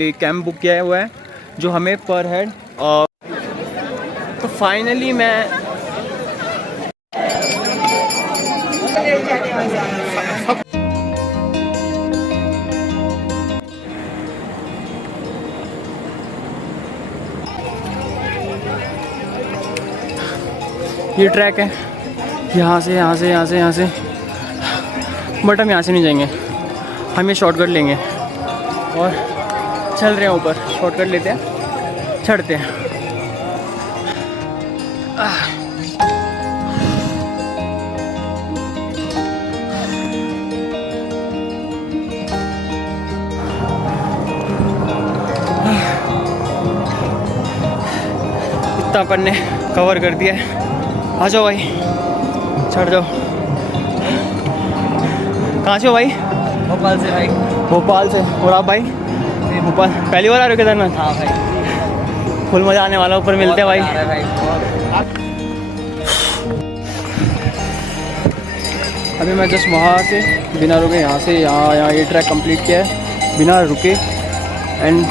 Camp book किया हुआ है जो हमें पर हेड तो फाइनली मैं ये ट्रैक है यहाँ से बट हम यहाँ से नहीं जाएंगे, हम ये शॉर्टकट लेंगे और चल रहे हैं ऊपर। शॉर्टकट लेते हैं, चढ़ते हैं। इतना अपन ने कवर कर दिया है। आ जाओ भाई, चढ़ जाओ। कहाँ से हो भाई? भोपाल से भाई। भोपाल से। और आप भाई? भोपाल। पहली बार आ रहे हो केदारनाथ? हाँ भाई, फुल मज़ा आने वाला, ऊपर मिलते हैं भाई। अभी मैं जस्ट वहाँ से बिना रुके यहाँ से यहाँ ये ट्रैक कंप्लीट किया है बिना रुके। एंड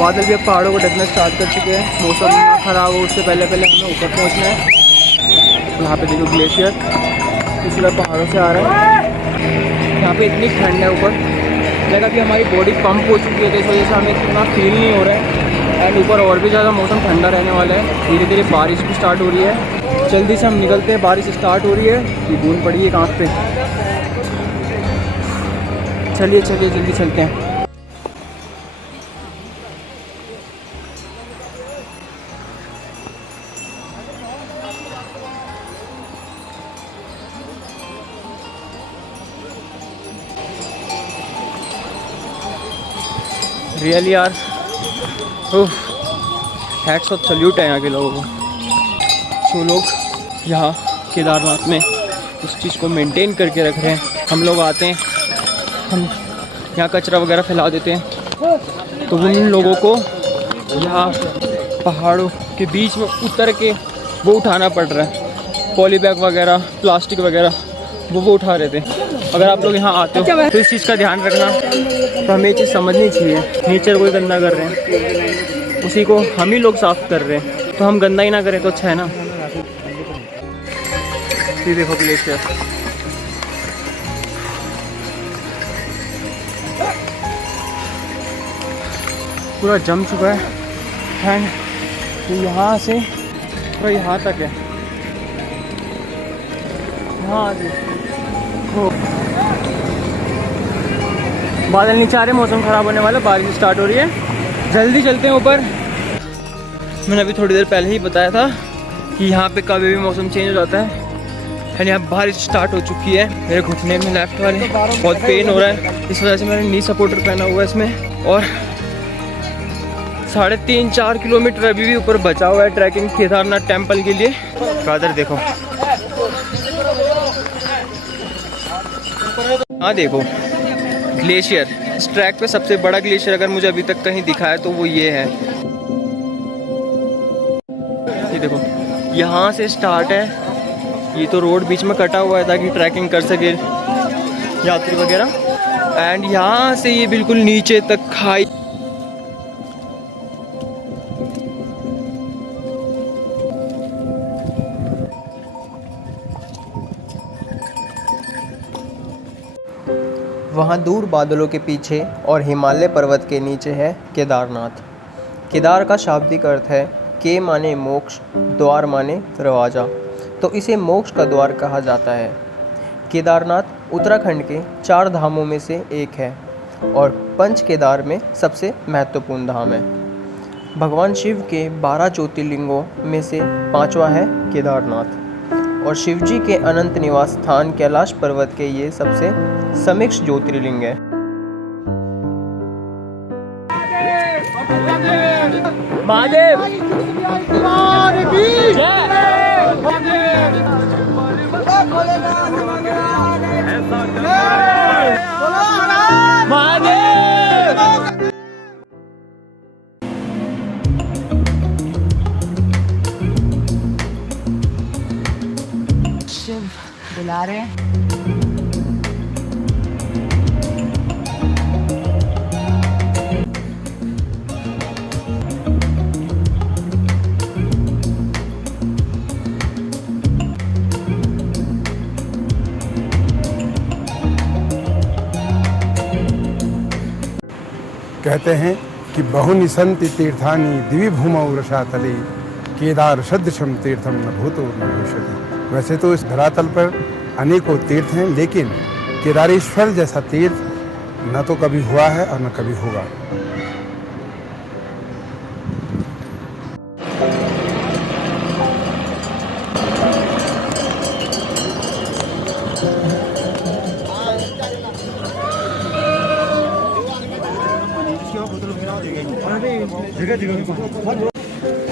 बादल भी अब पहाड़ों को ढकना स्टार्ट कर चुके हैं। मौसम ना ख़राब हो उससे पहले हमें ऊपर पहुँचना है। यहाँ पे देखो ग्लेशियर इसी तरह पहाड़ों से आ रहा है। यहाँ पे इतनी ठंड है ऊपर, लगा कि हमारी बॉडी पंप हो चुकी है, तो इस वजह से हमें इतना फील नहीं हो रहा है। एंड ऊपर और भी ज़्यादा मौसम ठंडा रहने वाला है। धीरे धीरे बारिश भी स्टार्ट हो रही है। जल्दी से हम निकलते हैं, बारिश स्टार्ट हो रही है। ये बूंद पड़ी है कांख पे। चलिए जल्दी चलते हैं। रियली यार, हैट्स ऑफ सल्यूट है यहाँ के लोगों को, जो लोग यहाँ केदारनाथ में उस चीज़ को मेंटेन करके रख रहे हैं। हम लोग आते हैं, हम यहाँ कचरा वगैरह फैला देते हैं, तो उन लोगों को यहाँ पहाड़ों के बीच में उतर के वो उठाना पड़ रहा है। पॉली बैग वगैरह, प्लास्टिक वगैरह वो उठा रहे थे। अगर आप लोग यहाँ आते हो तो इस चीज़ का ध्यान रखना। तो हमें ये चीज़ समझनी चाहिए, नेचर को गंदा कर रहे हैं, उसी को हम ही लोग साफ कर रहे हैं, तो हम गंदा ही ना करें तो अच्छा है ना। ये देखो ग्लेशियर, पूरा जम चुका है। एंड यहाँ से पूरा यहाँ तक है। हाँ जी, बादल नीचे आ रहे, मौसम ख़राब होने वाला, बारिश स्टार्ट हो रही है। जल्दी चलते हैं ऊपर। मैंने अभी थोड़ी देर पहले ही बताया था कि यहाँ पे कभी भी मौसम चेंज हो जाता है। एंड यहाँ बारिश स्टार्ट हो चुकी है। मेरे घुटने में लेफ्ट वाले बहुत पेन हो रहा है, इस वजह से मैंने नी सपोर्टर पहना हुआ है इसमें। और 3.5-4 किलोमीटर अभी भी ऊपर बचा हुआ है ट्रैकिंग केदारनाथ टेम्पल के लिए। ब्रदर देखो, हाँ देखो ग्लेशियर। इस ट्रैक पे सबसे बड़ा ग्लेशियर अगर मुझे अभी तक कहीं दिखा है तो वो ये है। ये देखो, यहाँ से स्टार्ट है। ये तो रोड बीच में कटा हुआ है ताकि ट्रैकिंग कर सके यात्री वगैरह। एंड यहाँ से ये बिल्कुल नीचे तक खाई। वहाँ दूर बादलों के पीछे और हिमालय पर्वत के नीचे है केदारनाथ। केदार का शाब्दिक अर्थ है के माने मोक्ष, द्वार माने दरवाज़ा, तो इसे मोक्ष का द्वार कहा जाता है। केदारनाथ उत्तराखंड के 4 धामों में से एक है और पंच केदार में सबसे महत्वपूर्ण धाम है। भगवान शिव के 12 ज्योतिर्लिंगों में से 5वां है केदारनाथ और शिवजी के अनंत निवास स्थान कैलाश पर्वत के ये सबसे समिक्ष ज्योतिर्लिंग है। महादेव शिव बुला रहे हैं। कहते हैं कि बहुनि सन्ति तीर्थानि दिवि भूमौ रसातले केदार सदृशम तीर्थम न भूतो न भविष्यति। वैसे तो इस धरातल पर अनेकों तीर्थ हैं, लेकिन केदारेश्वर जैसा तीर्थ न तो कभी हुआ है और न कभी होगा।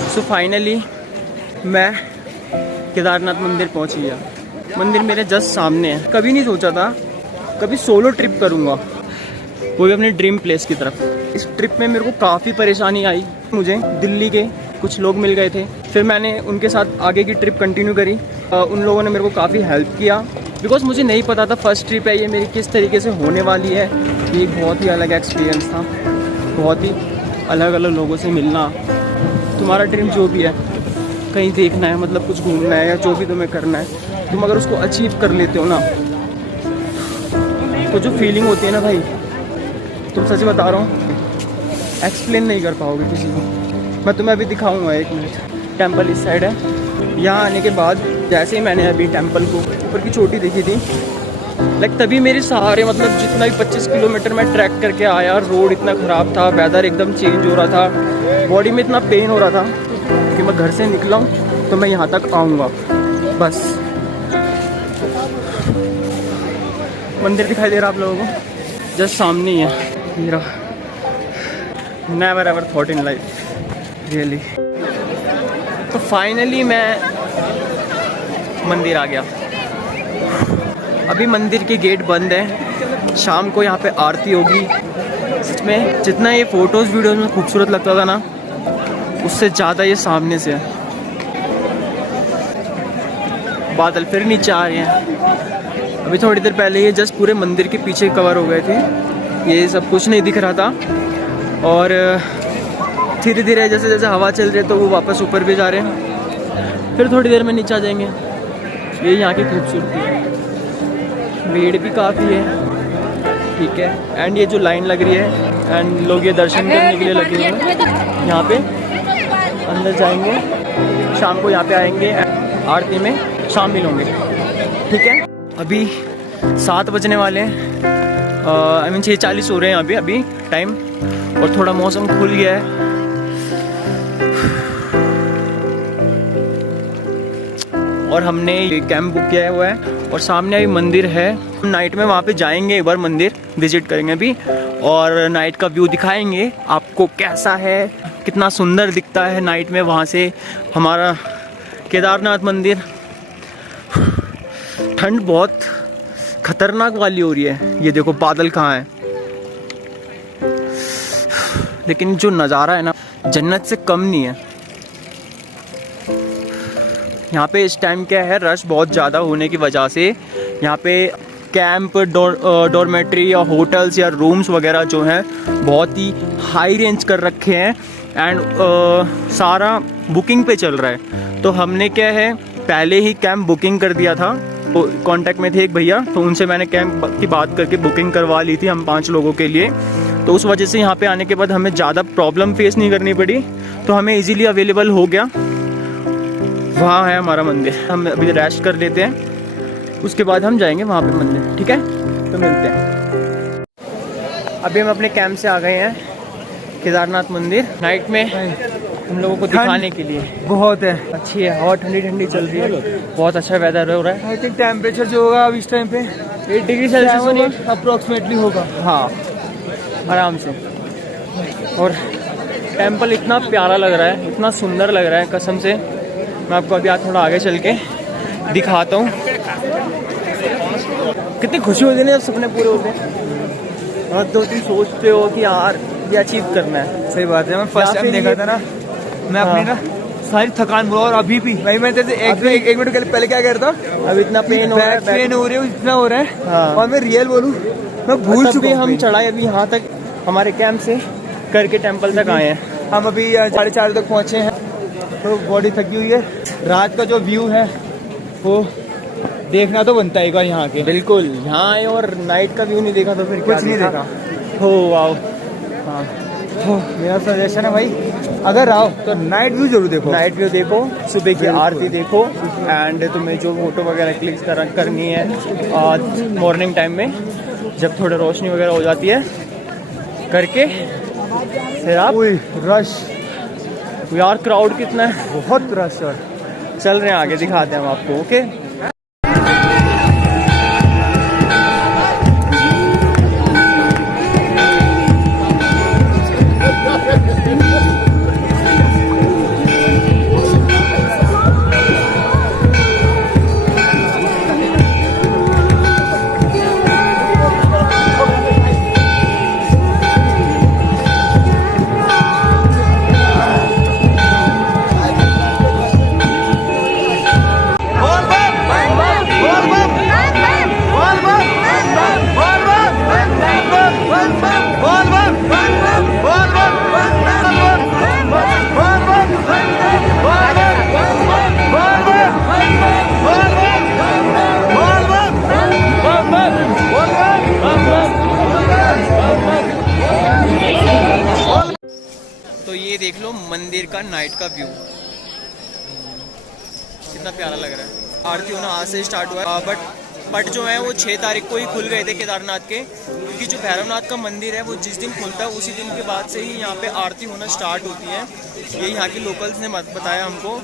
सो फाइनली मैं केदारनाथ मंदिर पहुंच गया। मंदिर मेरे जस्ट सामने है। कभी नहीं सोचा था कभी सोलो ट्रिप करूंगा, वो भी अपने ड्रीम प्लेस की तरफ। इस ट्रिप में मेरे को काफ़ी परेशानी आई। मुझे दिल्ली के कुछ लोग मिल गए थे, फिर मैंने उनके साथ आगे की ट्रिप कंटिन्यू करी। उन लोगों ने मेरे को काफ़ी हेल्प किया, बिकॉज मुझे नहीं पता था फर्स्ट ट्रिप है ये मेरी किस तरीके से होने वाली है। ये एक बहुत ही अलग एक्सपीरियंस था, बहुत ही अलग अलग लोगों से मिलना। तुम्हारा ड्रीम जो भी है, कहीं देखना है, मतलब कुछ घूमना है या जो भी तुम्हें करना है, तुम अगर उसको अचीव कर लेते हो ना, तो जो फीलिंग होती है ना भाई, तुम सच बता रहा हूँ, एक्सप्लेन नहीं कर पाओगे किसी को। मैं तुम्हें अभी दिखाऊंगा, 1 मिनट। टेंपल इस साइड है। यहाँ आने के बाद जैसे ही मैंने अभी टेंपल को ऊपर की चोटी देखी थी, तभी मेरे सारे मतलब जितना भी 25 किलोमीटर मैं ट्रैक करके आया, रोड इतना ख़राब था, वेदर एकदम चेंज हो रहा था, बॉडी में इतना पेन हो रहा था कि मैं घर से निकला हूँ तो मैं यहाँ तक आऊँगा बस। मंदिर दिखाई दे रहा आप लोगों को, जस्ट सामने ही है मेरा। Never ever thought in life really. तो फाइनली मैं मंदिर आ गया। अभी मंदिर के गेट बंद हैं, शाम को यहाँ पे आरती होगी। सच में जितना ये फ़ोटोज़ वीडियोज़ में खूबसूरत लगता था ना, उससे ज़्यादा ये सामने से है। बादल फिर नीचे आ रहे हैं। अभी थोड़ी देर पहले ये जस्ट पूरे मंदिर के पीछे कवर हो गए थे, ये सब कुछ नहीं दिख रहा था। और धीरे धीरे जैसे जैसे हवा चल रही है तो वो वापस ऊपर भी जा रहे हैं, फिर थोड़ी देर में नीचे आ जाएंगे। ये यहाँ की खूबसूरती है। भीड़ भी काफ़ी है, ठीक है। एंड ये जो लाइन लग रही है एंड लोग ये दर्शन करने के लिए लगे हुए हैं यहाँ पे। अंदर जाएंगे, शाम को यहाँ पे आएंगे, आरती में शामिल होंगे, ठीक है। अभी 7 बजने वाले हैं, आई मीन 6:40 हो रहे हैं अभी टाइम, और थोड़ा मौसम खुल गया है। और हमने कैंप बुक किया हुआ है और सामने अभी मंदिर है। नाइट में वहाँ पे जाएंगे, एक बार मंदिर विजिट करेंगे अभी, और नाइट का व्यू दिखाएंगे आपको कैसा है, कितना सुंदर दिखता है नाइट में वहाँ से हमारा केदारनाथ मंदिर। ठंड बहुत खतरनाक वाली हो रही है, ये देखो बादल कहाँ है, लेकिन जो नज़ारा है ना, जन्नत से कम नहीं है। यहाँ पे इस टाइम क्या है, रश बहुत ज़्यादा होने की वजह से यहाँ पे कैंप, डॉर्मेट्री या होटल्स या रूम्स वगैरह जो हैं बहुत ही हाई रेंज कर रखे हैं। एंड सारा बुकिंग पे चल रहा है। तो हमने क्या है, पहले ही कैंप बुकिंग कर दिया था। तो कांटेक्ट में थे एक भैया, तो उनसे मैंने कैंप की बात करके बुकिंग करवा ली थी हम 5 लोगों के लिए। तो उस वजह से यहाँ पे आने के बाद हमें ज़्यादा प्रॉब्लम फेस नहीं करनी पड़ी, तो हमें इजीली अवेलेबल हो गया। वहाँ है हमारा मंदिर, हम अभी रेस्ट कर लेते हैं, उसके बाद हम जाएंगे वहाँ पे मंदिर, ठीक है। तो मिलते हैं। अभी हम अपने कैंप से आ गए हैं केदारनाथ मंदिर, नाइट में हम लोगों को दिखाने के लिए। बहुत है अच्छी है, हवा ठंडी ठंडी चल रही है, बहुत अच्छा वेदर हो रहा है। आई थिंक टेम्परेचर जो होगा अब इस टाइम पे 8 डिग्री सेल्सियस अप्रोक्सीमेटली होगा, हाँ आराम से। और टेम्पल इतना प्यारा लग रहा है, इतना सुंदर लग रहा है कसम से। मैं आपको अभी थोड़ा आगे चल के दिखाता हूँ। कितनी खुशी होती है ना जब सपने पूरे होते हैं और 2-3 सोचते हो कि यार ये अचीव करना है। सही बात है। मैं फर्स्ट टाइम देखा था ना, मैं अपनी ना सारी थकान बोला, और अभी भी भाई मैं जैसे एक मिनट पहले क्या कर रहा था, अब इतना पेन हो रहा है, पेन हो रही है, इतना हो रहा है। हाँ। और मैं रियल बोलूँ, मैं भूल चुका हूँ। हम चढ़ाई अभी यहाँ तक हमारे कैंप से करके टेम्पल तक आए हैं। हम अभी 4:30 तक पहुँचे हैं, तो बॉडी थकी हुई है। रात का जो व्यू है वो देखना तो बनता है एक बार यहाँ के। बिल्कुल, यहाँ आए और नाइट का व्यू नहीं देखा तो फिर कुछ नहीं देखा। हो वाओ। हाँ मेरा सजेशन है भाई, अगर आओ तो नाइट व्यू जरूर देखो। नाइट व्यू देखो, सुबह की आरती देखो, एंड तुम्हें जो फोटो वगैरह क्लिक करनी है मॉर्निंग टाइम में जब थोड़ी रोशनी वगैरह हो जाती है करके फिर आप रश यार, क्राउड कितना है, बहुत रश है। चल रहे हैं आगे, दिखाते हैं हम आपको। ओके, तो ये देख लो मंदिर का नाइट का व्यू, कितना प्यारा लग रहा है। आरती होना आज से स्टार्ट हुआ है, बट जो है वो 6 तारीख को ही खुल गए थे केदारनाथ के, क्योंकि जो भैरवनाथ का मंदिर है वो जिस दिन खुलता है उसी दिन के बाद से ही यहाँ पे आरती होना स्टार्ट होती है। ये यहाँ के लोकल्स ने बताया हमको।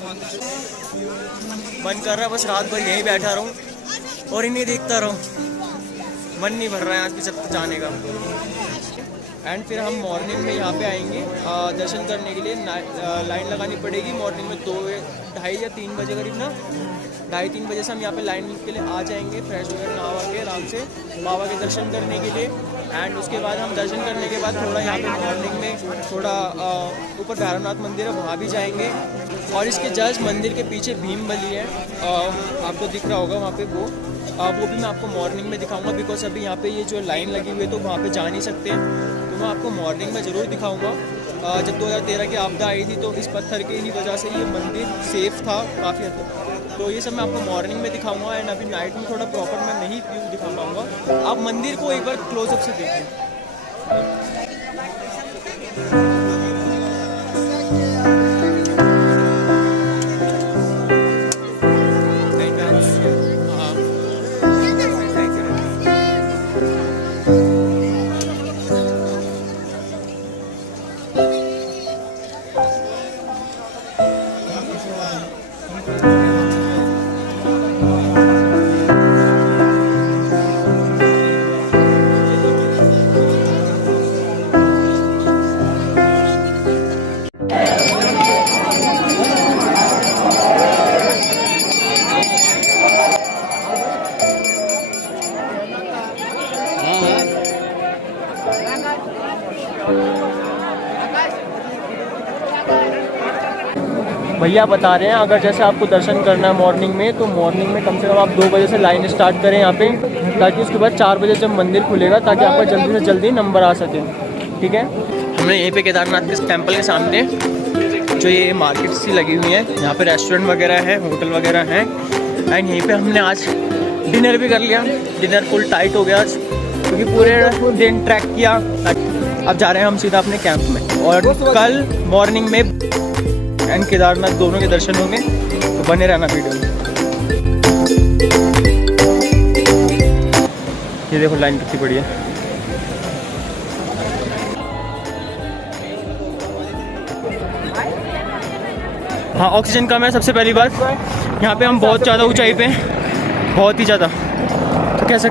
मन कर रहा है बस रात भर यहीं बैठा रहूँ और इन्हें देखता रहूँ, मन नहीं भर रहा है आज भी जाने का। एंड फिर हम मॉर्निंग में यहाँ पे आएंगे दर्शन करने के लिए। लाइन लगानी पड़ेगी मॉर्निंग में 2-2:30 या 3 बजे करीब ना, 2:30-3 बजे से हम यहाँ पे लाइन के लिए आ जाएंगे, फ्रेश वगैरह नहा के आराम से बाबा के दर्शन करने के लिए। एंड उसके बाद हम दर्शन करने के बाद थोड़ा यहाँ पे मॉर्निंग में थोड़ा ऊपर भैरवनाथ मंदिर है वहाँ भी जाएंगे। और इसके जस्ट मंदिर के पीछे भीम बली है, आपको दिख रहा होगा वहाँ पे, वो भी मैं आपको मॉर्निंग में दिखाऊंगा, बिकॉज अभी यहाँ पे ये जो लाइन लगी हुई है तो वहाँ पे जा नहीं सकते, तो मैं आपको मॉर्निंग में ज़रूर दिखाऊंगा। जब 2013 की आपदा आई थी तो इस पत्थर की ही वजह से ये मंदिर सेफ था काफ़ी हद तक, तो ये सब मैं आपको मॉर्निंग में दिखाऊंगा। एंड अभी नाइट में थोड़ा प्रॉपर मैं नहीं व्यू दिखा पाऊँगा, आप मंदिर को एक बार क्लोजअप से देखें। भैया बता रहे हैं अगर जैसे आपको दर्शन करना है मॉर्निंग में, तो मॉर्निंग में कम से कम आप 2 बजे से लाइन स्टार्ट करें यहाँ पे, ताकि उसके बाद 4 बजे जब मंदिर खुलेगा ताकि आपका जल्दी से जल्दी नंबर आ सके। ठीक है, हमने यहीं पे केदारनाथ के टेम्पल के सामने जो ये मार्केट सी लगी हुई है, यहाँ पे रेस्टोरेंट वगैरह है, होटल वगैरह हैं। एंड यहीं पर हमने आज डिनर भी कर लिया। डिनर फुल टाइट हो गया आज, क्योंकि पूरे दिन ट्रैक किया। अब जा रहे हैं हम सीधा अपने कैंप में, और कल मॉर्निंग में एंड केदारनाथ दोनों के दर्शन होंगे, तो बने रहना वीडियो में। ये देखो लाइन कितनी बड़ी है। हाँ, ऑक्सीजन कम है सबसे पहली बात। यहाँ पे हम बहुत ज़्यादा ऊंचाई पे, बहुत ही ज़्यादा, तो कैसे